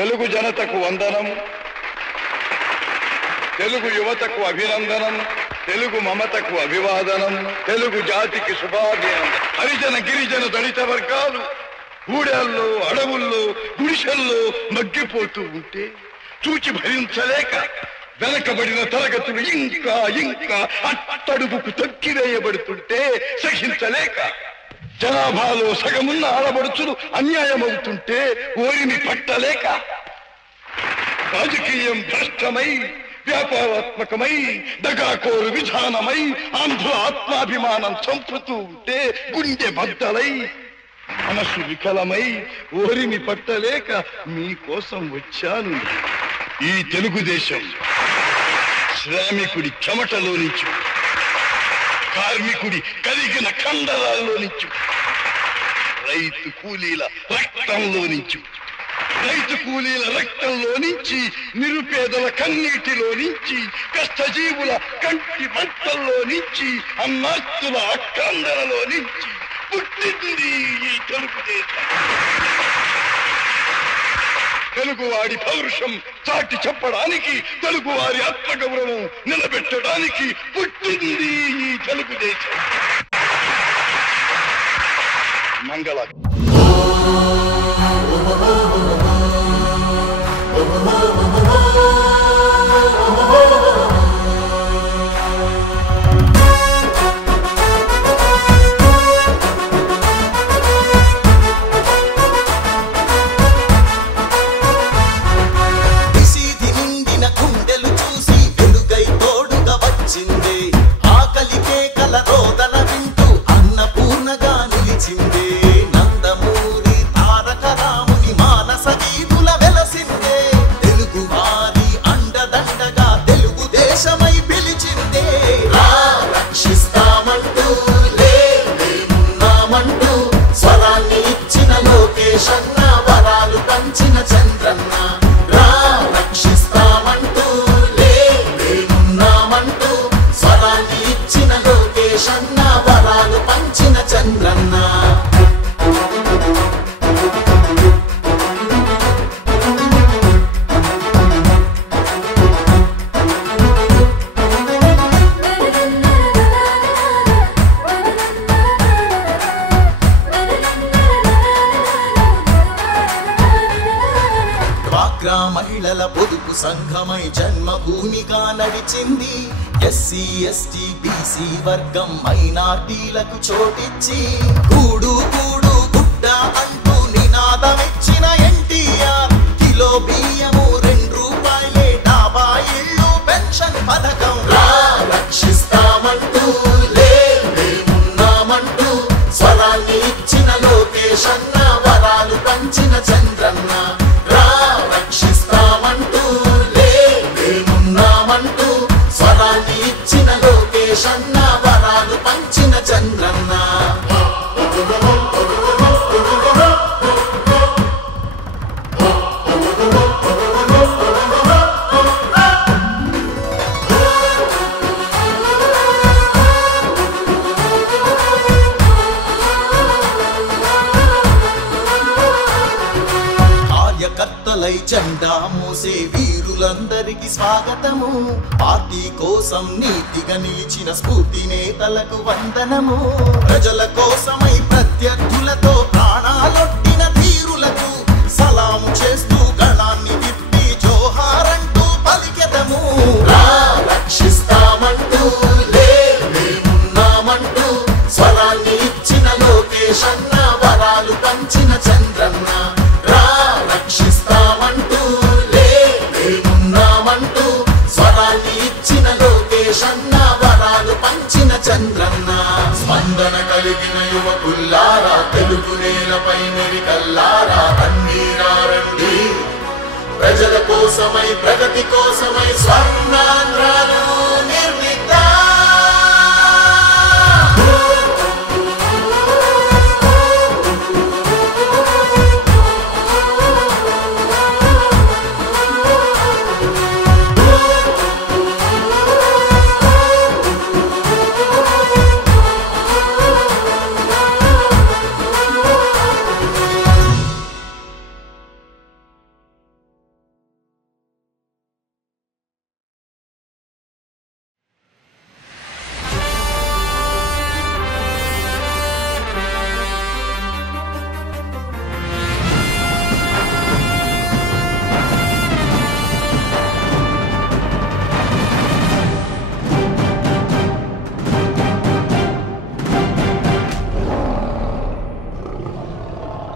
తెలుగు జనతకు వందనం, తెలుగు యువతకు అభినందనం, తెలుగు మమతకు అభివాదనం, తెలుగు జాతికి శుభాభినందనం. హరిజన గిరిజన దళిత వర్గాలు ఊడల్లో అడవుల్లో గుడిసెల్లో మగ్గిపోతూ ఉంటే చూచి భరించలేక వెనకబడిన తరగతులు ఇంకా ఇంకా అట్టడుగుకు తొక్కివేయబడుతుంటే సహించలేక జనాభాలో సగమున్న ఆడబడుచులు అన్యాయమవుతుంటే ఓరిని పట్టలేక రాజకీయం భ్రష్టమై వ్యాపారాత్మకమై దగాకోరు విధానమై ఆంధ్ర ఆత్మాభిమానం చంపుతూ ఉంటే గుండె బద్దలై మనసు వికలమై ఓరిని పట్టలేక మీకోసం వచ్చాను. ఈ తెలుగుదేశం శ్రామికుడి చెమటలో నుంచి, కార్మికుడి కరిగిన కండరాల్లో నుంచి, రైతు కూలీల రక్తంలో నుంచి, రైతు కూలీల రక్తంలో నుంచి, నిరుపేదల కన్నీటిలో నుంచి, కష్టజీవుల కంటి మంటల్లో నుంచి, అన్నార్తుల అక్కందరలో నుంచి పుట్టింది ఈ తెలుగుదేశం. తెలుగువాడి పౌరుషం చాటి చెప్పడానికి, తెలుగువారి ఆత్మగౌరవం నిలబెట్టడానికి పుట్టింది ఈ తెలుగుదేశం. మంగళ మహిళల పొదుపు సంఘమై జన్మభూమిగా నడిచింది. ఎస్సీ ఎస్టీ బీసీ వర్గం మైనార్టీలకు చోటిచ్చి కూడు కూడు గుడ్డ అంటూ నినాదమిచ్చిన ఎన్టీఆర్ కిలో బియ్యము 2 రూపాయలే, డాబా ఇళ్ళు పెన్షన్ పథకం రక్షిస్తామంటూ మేమున్నామంటూ స్వరాన్ని ఇచ్చిన లోకేష్ అన్న, వరాలు పంచిన చంద్రన్న. ఇచ్చిన లోకేష్ అన్న, వరాలు పంచిన చంద్రన్న. కార్యకర్తలై జెండా మోసే వీరులందరికీ స్వాగతము. పార్టీ కోసం నీతిగా నిలిచిన స్ఫూర్తి నేతలకు వందనము. ప్రజల కోసమై ప్రత్యర్థులతో ప్రాణాలొట్టిన ధీరులకు సలాము చేస్తూ